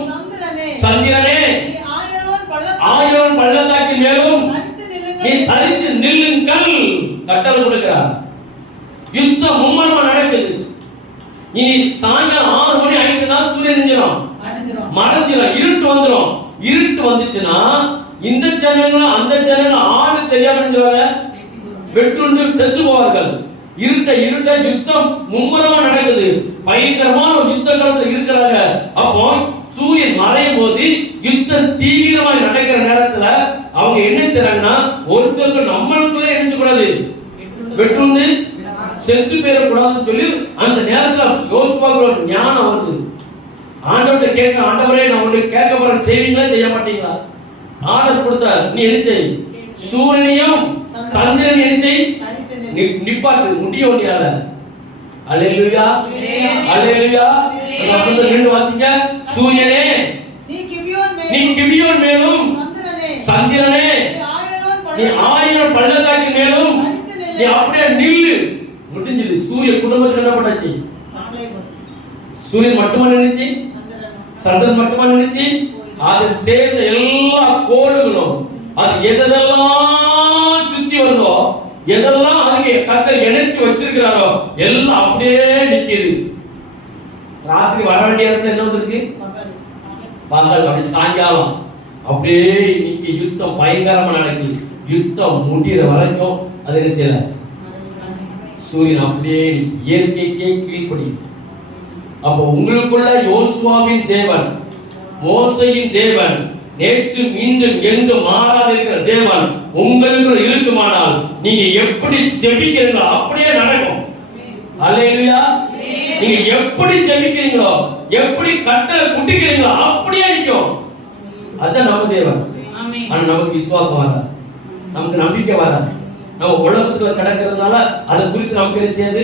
சந்திரனே நீ கட்டளை கொடுக்கிறார். யுத்தம் மும்மரமா நடக்குது. இனி சாயங்காலம் 6 மணி ஆயிட்டுனா சூரியன் நெஞ்சிரும் மறைஞ்சிரும், இருட்டு வந்துரும். இருட்டு வந்துச்சுன்னா இந்த ஜனங்களும் அந்த ஜனங்களும் ஆடு தெரியாம இருந்துவாங்க, வெட்டுண்டு செத்து போவார்கள். இருட்ட யுத்தம் மும்மரமா நடக்குது. பயங்கரமான ஒரு யுத்த காலத்துல இருக்கிறாங்க. அப்போ சூரியன் மறையும் போது யுத்தம் தீவிரமாக நடக்கிற நேரத்துல அவங்க என்ன செய்றாங்கன்னா, ஒருத்தருக்கு நம்மளுக்குள்ளே என்ன கூடாது, வெட்டுண்டு செத்து போயிடக்கூடாதுன்னு சொல்லி அந்த நேரத்துல யோசுவாவுக்கு ஒரு ஞானம் வருது. ஆண்டவர்கிட்ட கேட்க, ஆண்டவரே நான் உங்களுக்கு கேட்க போறேன், செய்வீங்களா செய்ய மாட்டீங்களா? ஆர்டர் கொடுத்தார், நீ என்ன செய், சூரியனையும் சந்திரன் என்ன செய், நிப்பாட்டு, முடிய முடியாத. அல்லேலூயா அல்லேலூயா. வசனம் 2 வாசிங்க. சூரியனே நீ கிபியோன் மேலும் சந்திரனே நீ 1000 பள்ளத்தாக்கு மேலும் நீ அப்படியே நில்லு. முடிஞ்சது. சூரிய குடும்பத்துக்கு என்ன பண்ணாச்சு? சூரியன் மட்டுமா நினைச்சு, சந்திரன் மட்டுமா நினைச்சு, அது சேர்ந்த எல்லா கோடுகளும் அது எதெல்லாம் சுத்தி வருதோ, எதெல்லாம் அதுக்கு கர்த்தர் இணைச்சு வச்சிருக்கிறாரோ எல்லாம் அப்படியே நிக்குது. ராத்திரி வர வேண்டிய இடத்துல என்ன வந்திருக்கு? பகல். அப்படி சாயங்காலம் அப்படியே இன்னைக்கு யுத்தம் பயங்கரமா நடக்குது. யுத்தம் முடிகிற வரைக்கும் அது என்ன செய்யல, சூரியன் அப்படியே இயற்கைக்கே கீழ்ப்படியுது. அப்போ உங்களுக்குள்ள யோசுவாவின் தேவன், மோசையின் தேவன், நேற்றும் இன்றும் என்றும் மாறாத இருக்கிற தேவன் உங்களுக்குள்ள இருக்குமானால் நீங்க எப்படி ஜெபிக்கிறீங்களோ அப்படியே நடக்கும். அல்லேலூயா. நீங்க எப்படி ஜெபிக்கிறீங்களோ, எப்படி கட்டளை குட்டிக்கிறீங்களோ அப்படியே நிக்கும். அதான் நம்ம தேவன். ஆனா நமக்கு விசுவாசம் வராது, நமக்கு நம்பிக்கை வராது. நம்ம உலகத்துல கிடக்கிறதுனால அதை குறித்து நமக்கு என்ன செய்யாது,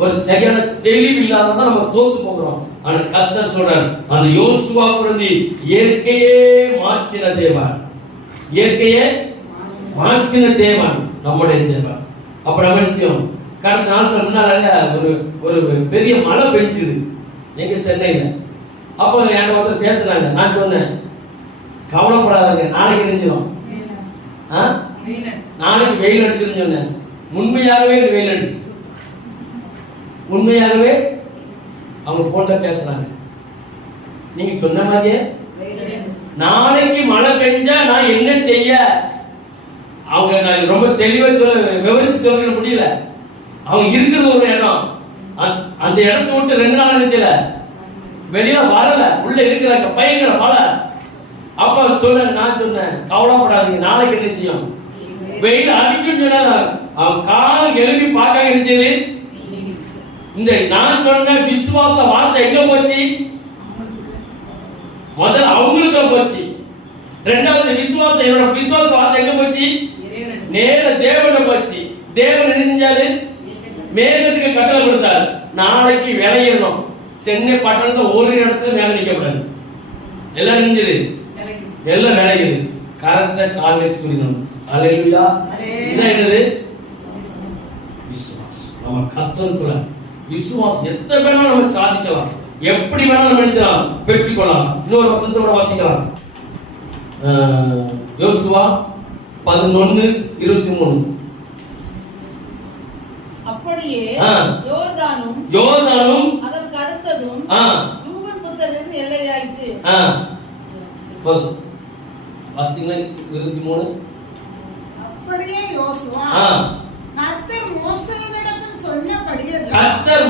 ஒரு சரியான தெளிவு இல்லாததான் நம்ம தோத்து போகிறோம். ஆனா கர்த்தர் சொல்றார், அந்த யோசுவா குழந்தை இயற்கையே மாற்றின தேவன், இயற்கையே மாற்றின தேவன் நம்முடைய தேவன். அப்புறம் என்ன செய்யும், கடந்த நாட்கள் முன்னால ஒரு பெரிய மழை பெஞ்சுது எங்க சென்னையில. அப்போ என்கிட்ட ஒருத்தர் பேசுறாங்க. நான் சொன்னேன், கவலைப்படாதீங்க, நாளைக்கு நெஞ்சிடும், நாளைக்கு வெயில் அடிச்சுன்னு சொன்னேன். உண்மையாகவே வெயில் அடிச்சு, உண்மையாகவே அவங்க போன்ல பேசுறாங்க. நீங்க சொன்ன மாதிரியே நாளைக்கு மழை பெஞ்சா நான் என்ன செய்ய, அவங்க நான் ரொம்ப தெளிவா விவரிச்சு சொல்ல முடியல. அவங்க இருக்கிறது ஒரு இடம், அந்த இடத்தை விட்டு 2 நாள் நினைச்சல வெளியே வரல, உள்ள இருக்கிறாங்க பயங்கர மழை. அப்ப சொன்ன, நான் சொன்னேன் கவலைப்படாதீங்க, நாளைக்கு என்ன செய்யும், வெயில் அடிக்கும் சொன்ன. அவன் காலம் எழுப்பி பார்க்க நினைச்சது. இந்த நான் சொன்ன விசுவாச வார்த்தை எங்க போச்சு? முதல்ல அவங்களுக்கு போச்சு. இரண்டாவது விசுவாசம், என்னோட விசுவாச வார்த்தை எங்க போச்சு? நேர தேவன போச்சு. தேவன் என்ன செஞ்சாரு? மேகத்துக்கு கட்டளை கொடுத்தார், நாளைக்கு விளையிடணும். சென்னை பட்டணத்துல ஒரு இடத்துல மேல நிக்க கூடாது, எல்லாம் நினைஞ்சது, எல்லாம் விளையுது. கரெக்டா காலையில சூரியன். அல்லேலூயா. இதான் என்னது? விசுவாசம். நம்ம கர்த்தருக்குள்ள விசுவாசம் எத்தனை வேணாலும் நம்ம சாதிக்கலாம், எப்படி வேணாலும் நினைச்சலாம், பெற்றுக்கொள்ளலாம். இன்னொரு வசனத்தோட வாசிக்கலாம். யோசுவா 11:23. அப்படியே யோர்தானும் அதற்கு அடுத்ததும் ரூபன் புத்திரரின் எல்லையாயிற்று. வாசிங்களா 23. அப்படியே யோசுவா கர்த்தர்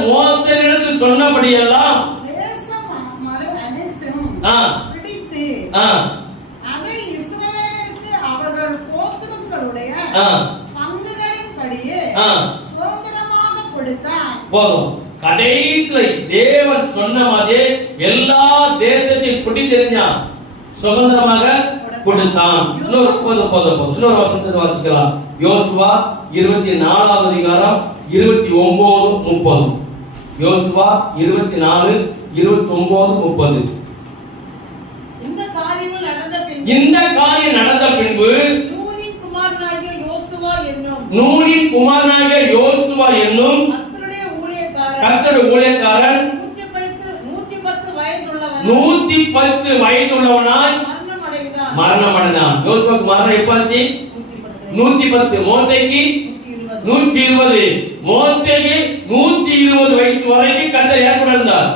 மோசேயினிடத்தில் சொன்னபடியெல்லாம் தேசம் மலை அனைத்தும் பிடித்து அதை இஸ்ரவேலருக்கு அவர்கள் கோத்திரங்களுடைய பங்குகளின்படியே சுதந்திரமாக கொடுத்தார். போதும். கடைசியில தேவன் சொன்ன மாதிரி எல்லா தேசத்தையும் பிடித்தெறிஞ்சான், சுதந்திரமாக கொடுத்தான். இன்னொரு வசனத்தை வாசிக்கலாம். யோசுவா 24வது அதிகாரம் 29-30. யோசுவா 24:29-30. இந்த காரியம் நடந்த பின்பு நூனின் குமாரனாகிய யோசுவா என்னும் கர்த்தருடைய ஊழியக்காரன் 110 வயதுள்ளவனாய் மரணம் அடைந்தான். யோசுவாக்கு மரணம் எப்பாச்சு? 110. மோசேக்கு 120. மோசேக்கு 120 வயசு வரைக்கும் கர்த்தர் யார் கூட இருந்தார்?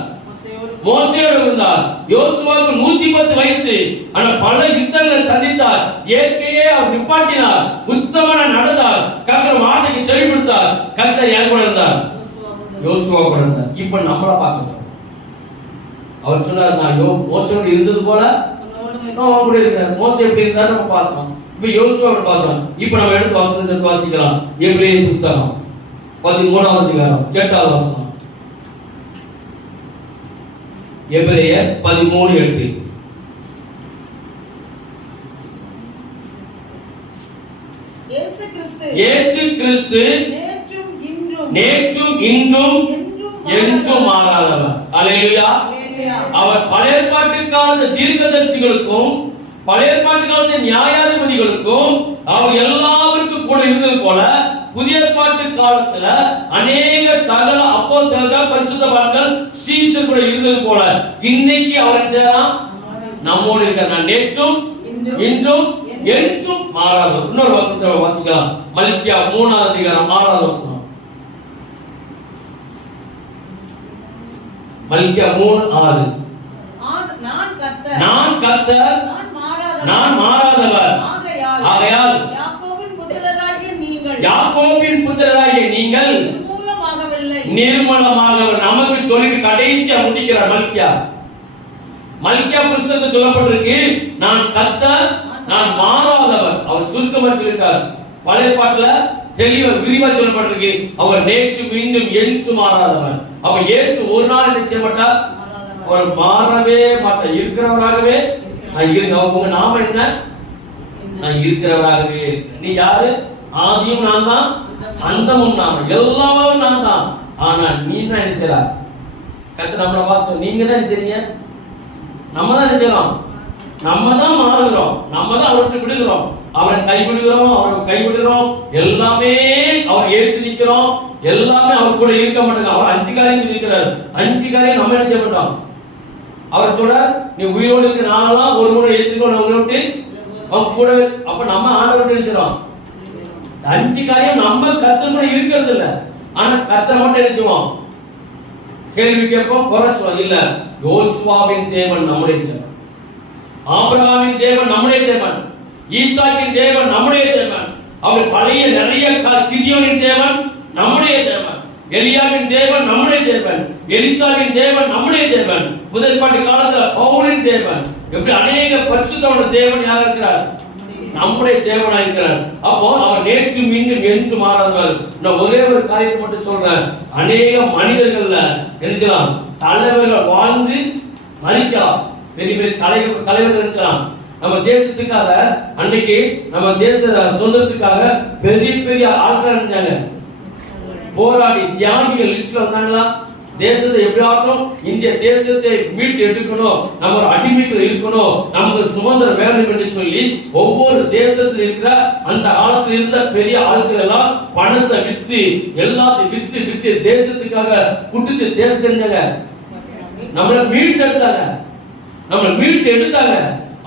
மோசேயோடு இருந்தார். யோசுவாவுக்கு 110 வயசு. ஆனா பல யுத்தங்களை சந்தித்தார். இயற்கையே அவர் நிப்பாட்டினார். உத்தமனா நடந்தார். கர்த்தர் வார்த்தைக்கு செவி கொடுத்தார். கர்த்தர் யார் கூட இருந்தார்? யோசுவா கூட இருந்தார். இப்ப நம்மள பார்க்கணும். அவர் சொன்னார், நான் மோசேயோடு இருந்தது போல நான் கூட இருக்கிறேன். மோசே எப்படி இருந்தார் நம்ம பார்த்தோம். இப்ப யோசுவாவை பார்த்தோம். இப்ப நம்ம எடுத்து வசனத்தை வாசிக்கலாம். எபிரேயர் புத்தகம் 13ஆம் அதிகாரம் 8வது வசனம். எபிரேயர் 13:8. இயேசு கிறிஸ்து நேற்றும் இன்றும் என்றும் மாறாதவர். அல்லேலூயா. அவர் பழைய ஏற்பாட்டு காலத்து தீர்க்கதரிசிகளுக்கும் பழைய ஏற்பாட்டு காலத்து நியாயாதிபதிகளுக்கும் அவர் எல்லாருக்கும் கூட இருந்தது போல புதிய ஏற்பாட்டு காலத்துல அநேக சகல அப்போஸ்தலர்கள் பரிசுத்தவான்கள் சீஷர் கூட இருந்தது போல இன்னைக்கு அவர் நம்மோடு இருக்கிறார். நேற்றும் இன்றும் என்றும் மாறாதவர். இன்னொரு வசனத்தை வாசிக்கலாம். மல்கியா 3ஆம் அதிகாரம் 6வது வசனம். மல்கியா 3:6. நான் கர்த்தர் நான் மாறாதவர். ஆகையால் யாக்கோபின் புத்திரராகிய நீங்கள் நிர்மூலமாக நமக்கு சொல்லிட்டு கடைசியா முடிக்கிறார் மல்கியா. மல்கியா புத்தகத்தில் சொல்லப்பட்டிருக்கு, நான் கர்த்தர் நான் மாறாதவர். அவர் சுருக்கமா சொல்லிட்டார். பழைய பாட்டுல தெளிவா விரிவா சொல்லப்பட்டிருக்கு, அவர் நேற்று மீண்டும் என்றும் மாறாதவர். அப்ப இயேசு ஒரு நாள் என்ன செய்ய மாட்டார்? அவர் மாறவே மாட்டார். இருக்கிறவராகவே உங்க நாம என்ன? நான் இருக்கிறவராகவே. நீ யாரு? ஆதியும் நான் தான், அந்தமும் நான், எல்லாமே நான் தான். ஆனா நீ தான் என்ன செய்யற? கர்த்தர் நம்மளை பார்த்து நீங்க தான் செய்றீங்க. நம்ம தான் என்ன செய்யறோம்? நம்ம தான் மாறுகிறோம். நம்ம தான் அவர்கிட்ட விடுகிறோம். அவரை கைவிடுகிறோம். அவரை கைவிடுகிறோம். எல்லாமே அவர் ஏற்று நிற்கிறோம். எல்லாமே அவர் கூட இருக்க மாட்டாங்க. அவர் 5 காரியம் இருக்கிறார். 5 காரியம் நம்ம என்ன செய்ய மாட்டோம்? அவர் சொல்றார், நீ உயிரோடு இருக்க நாளெல்லாம் ஒரு முறை ஏற்றுக்கணும் அவங்களை விட்டு அவங்க கூட. அப்ப நம்ம ஆண்டவர் நினைச்சிடும். 5 காரியம் நம்ம கர்த்தர் கூட இருக்கிறது இல்ல. ஆனா கர்த்தர் மட்டும் என்ன செய்வோம்? கேள்வி கேட்போம், குறைச்சுவோம். இல்ல, யோசுவாவின் தேவன் நம்முடைய தேவன், ஆபிரகாமின் தேவன் நம்முடைய தேவன், ஈசாக்கின் தேவன் நம்முடைய தேவன், அவர் பழைய நிறைய கிதியோனின் தேவன் நம்முடைய தேவன், எலியாவின் தேவன் நம்முடைய தேவன், எலிசாவின் தேவன் நம்முடைய தேவன், புதிய ஏற்பாட்டு காலத்துல பவுலின் தேவன். எப்படி அநேக பரிசுத்தமான தேவன் யாரா இருக்கிறார்? நம்முடைய தேவனா இருக்கிறார். அப்போ அவர் நேற்று மீண்டும் என்று மாறாதவர். நான் ஒரே ஒரு காரியத்தை மட்டும் சொல்றேன். அநேக மனிதர்கள்ல என்ன செய்யலாம்? தலைவர்கள் வாழ்ந்து மறிக்கலாம். பெரிய பெரிய தலைவர்கள் நினைச்சலாம். நம்ம தேசத்துக்காக அன்னைக்கு நம்ம தேச சொந்தத்துக்காக பெரிய பெரிய ஆட்கள் நினைச்சாங்க. போராடி தியாகிகள் லிஸ்ட்ல வந்தாங்களா? தேசத்தை எப்படியாட்டும் இந்திய தேசத்தை மீட்டு எடுக்கணும், நம்ம ஒரு அடிமைகள் இருக்கணும், நமக்கு சுதந்திரம் வேணும் என்று சொல்லி ஒவ்வொரு தேசத்தில் இருக்கிற அந்த காலத்தில் இருந்த பெரிய ஆட்கள் எல்லாம் பணத்தை வித்து எல்லாத்தையும் வித்து வித்து தேசத்துக்காக குடுத்து தேசத்தை நம்மளை மீட்டு எடுத்தாங்க. நம்மளை மீட்டு எடுத்தாங்க.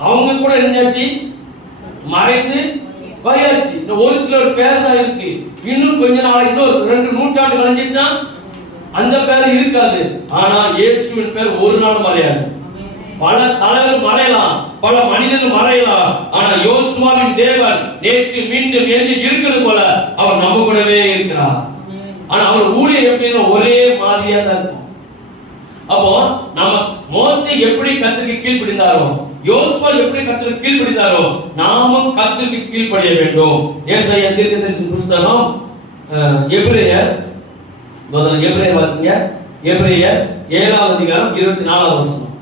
அவங்க கூட இருந்தாச்சு, மறைந்து வயாச்சு. ஒரு சிலர் பேர் தான் இருக்கு. இன்னும் கொஞ்ச நாள், இன்னொரு 2 நூற்றாண்டு கழிஞ்சிட்டா அந்த பேர் இருக்காது. ஆனா இயேசுவின் பேர் ஒரு நாள் மறையாது. பல தலைவர் மறையலாம், பல மனிதர்கள் மறையலாம். ஆனா யோசுவாவின் தேவன் நேற்று மீண்டும் என்று இருக்கிறது போல அவர் நம்ம கூடவே இருக்கிறார். ஆனா அவர் ஊழியர் எப்படின்னா ஒரே மாதிரியா தான் இருக்கும். அப்போ நம்ம மோசே எப்படி கர்த்தருக்கு கீழ்ப்படிந்தாரோ, யோசுவா எப்படி கர்த்தருக்கு கீழ்ப்படிந்தாரோ, நாமும் கர்த்தருக்கு கீழ்ப்படிய வேண்டும். ஏசாயா தீர்க்கதரிசி புத்தகம் எபிரேயர் முதல்ல எபிரேயர் வாசிங்க. எபிரேயர் 7ஆம் அதிகாரம் 24ஆவது வசனம்.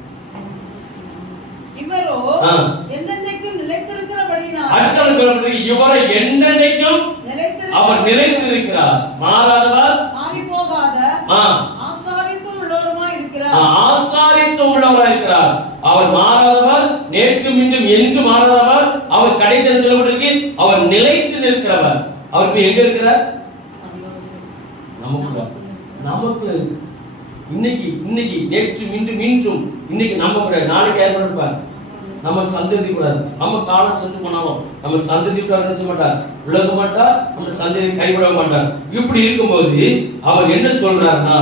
இவரோ என்னென்னைக்கும் நிலைத்திருக்கிறபடியினால் அடுத்து சொல்லப்படுகிறது, இவரை என்னென்னைக்கும் அவர் நிலைத்திருக்கிறார், மாறாதவர், மாறி போகாத, ஆசாரித்தும் உள்ளவருமாய் இருக்கிறார். ஆசாரித்தும் உள்ளவராய் இருக்கிறார். அவர் மாறாதவர், நேற்றும் இன்றும் என்று மாறாதவர். அவர் கடைசியில் சொல்லப்பட்டிருக்கு, அவர் நிலைத்து நிற்கிறவர். அவர் எங்க இருக்கிறார்? நமக்கு இன்னைக்கு நேற்று மீண்டும் இன்னைக்கு நம்ம கூட, நாளைக்கு யார் இருப்பார்? நம்ம சந்ததி கூடாது. நம்ம காலம் சென்று போனாலும் நம்ம சந்ததி கூட நினைச்ச மாட்டார், விலக மாட்டார், நம்ம சந்ததி கைவிட மாட்டார். இப்படி இருக்கும்போது அவர் என்ன சொல்றாருன்னா,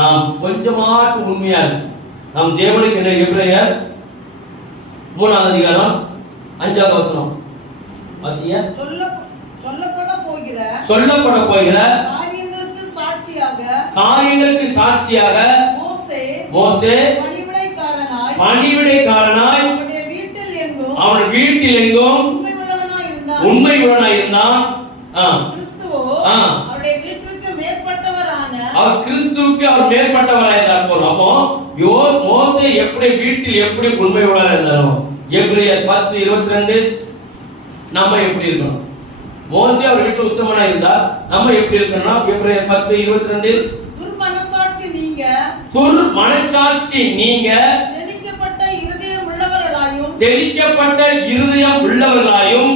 நாம் கொஞ்சமாட்டு உண்மையா இருக்கு. நாம் தேவனுக்கு என்ன, எபிரேயர் 3ஆம் அதிகாரம் 5ஆவது வசனம் வாசிங்க. சொல்லப்பட போகிற காரியங்களுக்கு சாட்சியாக மோசே பணிவிடைக்காரனாய் அவன் வீட்டில் எங்கும் உண்மை உள்ளவனாய் இருந்தான். அவர் கிறிஸ்துவுக்கு அவர் மேற்பட்டவராய் இருந்தார். அப்போ மோசே எப்படி வீட்டில் எப்படி உண்மை உள்ளவராய் இருந்தாரோ, எபிரேயர் 10:22 நம்ம எப்படி இருக்கணும்? மோசே அவர் வீட்டில் உத்தமனா இருந்தார், நம்ம எப்படி இருக்கணும்? எபிரேயர் 10:22 துர்மனசாட்சி நீங்க தெளிக்கப்பட்ட இருதயம் உள்ளவர்களாயும்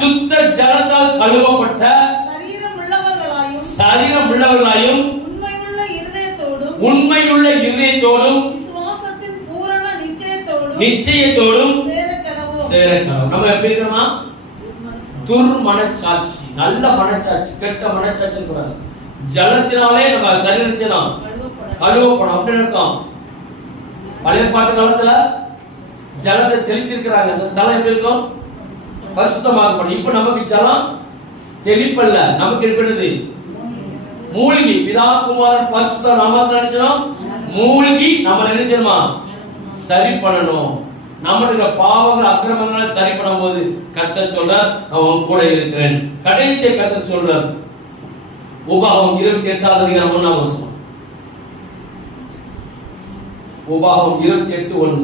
சுத்த ஜலத்தால் கழுவப்பட்ட சரீரம் உள்ளவர்களாயும் உண்மையுள்ள இருதயத்தோடும் நிச்சயத்தோடும் சேரக்கணும். நம்ம எப்படி இருக்கணும்? துர்மனசாட்சி, நல்ல மனசாட்சி, கெட்ட மனசாட்சி கூடாது. ஜலத்தினாலே நம்ம சரீரம் கழுவப்படும் அப்படின்னு இருக்கும். பழைய பாட்டு காலத்துல ஜலத்தை தெளிச்சிருக்கிறாங்க, அந்த ஸ்தலம் எப்படி இருக்கும்? பரிசுத்தமாகப்படும். இப்ப நமக்கு ஜலம் தெளிப்பல்ல, நமக்கு இருக்கிறது மூழ்கி. பிதா குமாரன் பரிசுத்த நாமத்தில் நினைச்சோம், மூழ்கி நம்ம நினைச்சோமா சரி பண்ணணும். நம்முடைய பாவங்கள் அக்கிரமங்களை சரி பண்ணும் போது கர்த்தர் சொல்றார், நான் கூட இருக்கிறேன். கடைசி கர்த்தர் சொல்றார், உபாகமம் 28ஆவது அதிகாரம் 1ஆம் வசனம். உபாகமம் 28:1.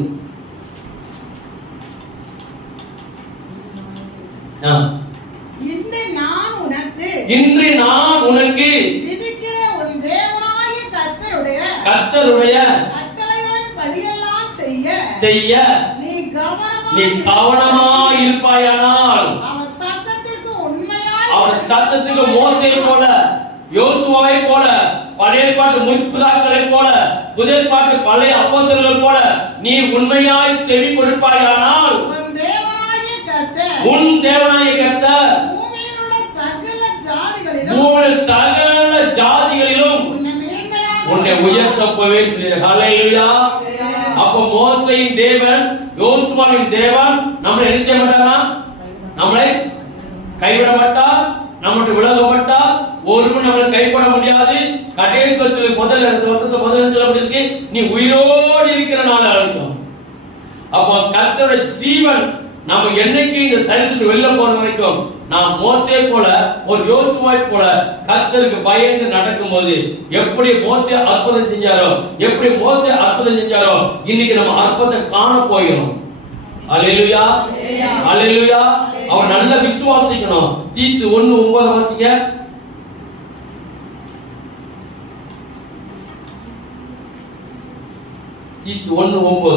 இன்று நான் உனக்கு விதிக்கிற உன் தேவனாகிய கர்த்தருடைய கட்டளைகளின்படியெல்லாம் செய்ய நீ கவனமாய் இருப்பாயானால் அவர் சத்தத்துக்கு மோசே போல, யோசுவாவை போல, பழைய பாட்டு முற்பிதாக்களை போல, புதிய பாட்டு பழைய அப்போஸ்தலர்கள் போல நீ உண்மையாய் செவி கொடுப்பாயானால் உன் தேவனாகிய கர்த்தர் சகல ஜாதிகளிலும் உன்னை உயர்த்த போவே சொல்கிறார். ஹல்லேலூயா. அப்ப மோசேயின் தேவன், யோசுவாவின் தேவன் நம்மளை என்ன செய்ய மாட்டாரா? நம்மளை கைவிட மாட்டார், நம்மளுடைய விலக மாட்டார், ஒருவன் நம்மளை கைப்பட முடியாது. கடைசி வச்சு முதல் சொல்லப்பட்டிருக்கு, நீ உயிரோடு இருக்கிற நாள் அழைக்கும். அப்போ கர்த்தருடைய ஜீவன் நாம என்னைக்கு இந்த சரீரத்துக்கு வெளில போற வரைக்கும் நாம் மோசே போல, ஒரு யோசுவாவை போல கர்த்தருக்கு பயந்து நடக்கும் போது எப்படி மோசே அற்புதம் செஞ்சாரோ, எப்படி மோசே அற்புதம் செஞ்சாரோ, இன்னைக்கு நம்ம அற்புதத்தை காண போகிறோம். அல்லேலூயா, அல்லேலூயா. அவர் நல்ல விசுவாசிக்கணும். தீத்து 1:9 வாசிங்க. தீத்து 1:9.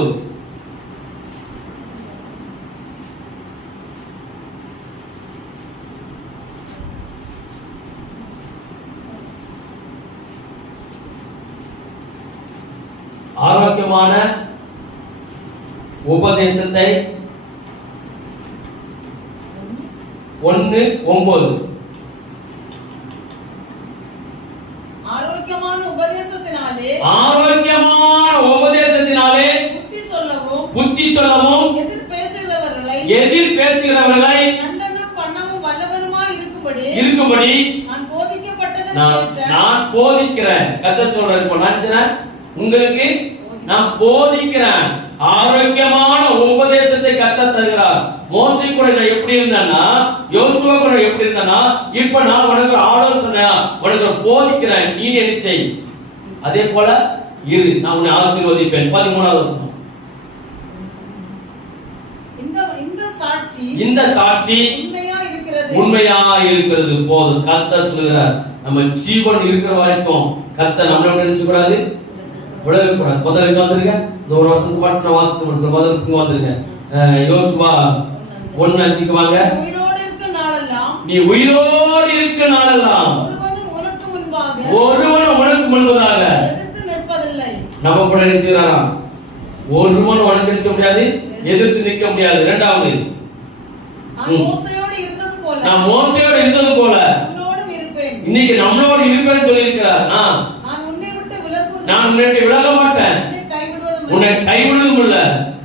ஆரோக்கியமான உபதேசத்தை 1:9. ஆரோக்கியமான உபதேசத்தினாலே புத்தி சொல்லவும் எதிர் பேசுகிறவர்களை இருக்கும்படி நான் போதிக்கிறேன். கர்த்தர் சொல்றாரு, இப்போ நான் உங்களுக்கு நான் போதிக்கிறேன். ஆரோக்கியமான உபதேசத்தை கர்த்தர் தருகிறார். மோசே கூட எப்படி இருந்தானா, யோசுவா கூட எப்படி இருந்தானா, இப்ப நான் உனக்கு ஆலோசனை, உனக்கு போதிக்கிறேன், நீ என்ன செய், அதே போல இரு, நான் உன்னை ஆசீர்வதிப்பேன். 13ஆவது வசனம். இந்த சாட்சி உண்மையா இருக்கிறது போதும். கர்த்தர் சொல்கிறார், நம்ம ஜீவன் இருக்கிற வரைக்கும் கர்த்தர் நம்மளோட நினைச்சு கூடாது, உலகக்கூடாது. முதலுக்கு வந்துருங்க, இந்த ஒரு வசனத்து பாட்டு வாசத்து முதலுக்கு வந்துருங்க. யோசுவா 1:5 வாங்க. நீ உயிரோடு இருக்க நாளெல்லாம் ஒருவன் உனக்கு முன்பதாக நம்ம கூட என்ன செய்யறாராம்? ஒருவன் உனக்கு நிற்க முடியாது, எதிர்த்து நிற்க முடியாது. இரண்டாவது, நான் மோசையோடு இருந்தது போல நான் மோசையோடு இருந்தது போல உன்னோடும் இருப்பேன். இன்னைக்கு நம்மளோடு இருப்பேன்னு சொல்லி இருக்கிறார். நான் உன்னை விட்டு விலகுவதும் நான் உன்னை விலக மாட்டேன், உன்னை கைவிடுவதும் இல்ல.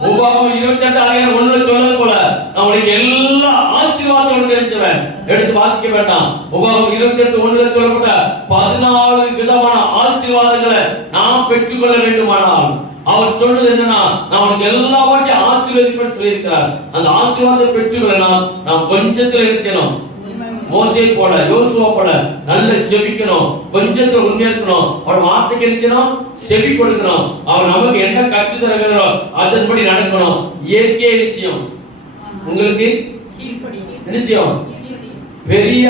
உபாகமம் 28:1 சொன்னது போல நான் உனக்கு எல்லா ஆசீர்வாதங்களும் கிடைச்சவன். எடுத்து வாசிக்க வேண்டாம். உபாகமம் 28:1 சொல்லப்பட்ட 14 விதமான ஆசீர்வாதங்களை நாம் பெற்றுக்கொள்ள வேண்டுமானால் அவர் சொல்றது என்னன்னா, நான் உனக்கு எல்லாவற்றையும் ஆசீர்வதிப்பேன்னு சொல்லியிருக்கிறார். அந்த ஆசீர்வாதத்தை பெற்றுக்கொள்ளலாம். நாம் கொஞ்சத்துல என்ன செய்யணும்? மோசே போல, யோசுவா போல நல்ல ஜெபிக்கணும், கொஞ்சத்துல உண்மையா இருக்கணும். அவர் வார்த்தைக்கு என்ன செய்யணும்? செவி கொடுக்கணும். அவர் நமக்கு என்ன கற்று தருகிறோ அதன்படி நடக்கணும். இயற்கை விஷயம் உங்களுக்கு நிச்சயம் பெரிய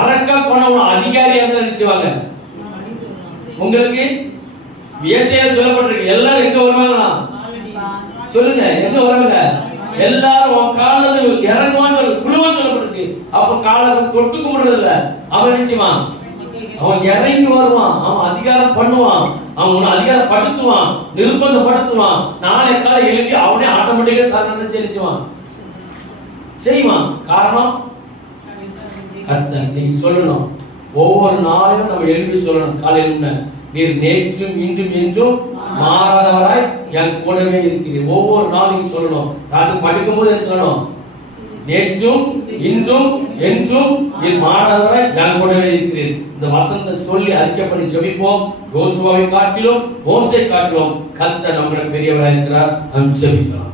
அரக்க போன அதிகாரியா இருந்தா நினைச்சுவாங்க. உங்களுக்கு விவசாயம் சொல்லப்பட்டிருக்கு. எல்லாரும் எங்க வருவாங்களா? சொல்லுங்க, எங்க வருவாங்க? எல்லாரும் உன் காலில் இறங்குவான்னு குழுவான்னு சொல்லப்பட்டிருக்கு. அப்ப காலை தொட்டு கும்பிடுறது இல்ல. அவன் நிச்சயமா அவன் இறங்கி வருவான், அவன் அதிகாரம் பண்ணுவான், அவன் உன்னை அதிகாரப்படுத்துவான், நிர்பந்தப்படுத்துவான். நாளை காலை எழுப்பி அவனே ஆட்டோமேட்டிக்கா சரணம் செலுத்துவான், செய்வான். காரணம் நீங்க சொல்லணும். ஒவ்வொரு நாளையும் நம்ம எழுப்பி சொல்லணும். காலையில் நீர் நேற்றும் இன்றும் என்றும் மாறாதவராய் என் கூடவே இருக்கிறீர். ஒவ்வொரு நாளையும் சொல்லணும். ராத்திரி படிக்கும் போது என்ன சொல்லணும்? நேற்றும் இன்றும் என்றும் என் மாறாதவராய் என் கூடவே இருக்கிறீர். இந்த வசனத்தை சொல்லி அறிக்கை பண்ணி ஜெபிப்போம். யோசுவாவை காட்டிலும் மோசே காட்டிலும் கர்த்தர் நம்முடைய பெரியவராய் இருக்கிறார். நாம் ஜெபிக்கலாம்.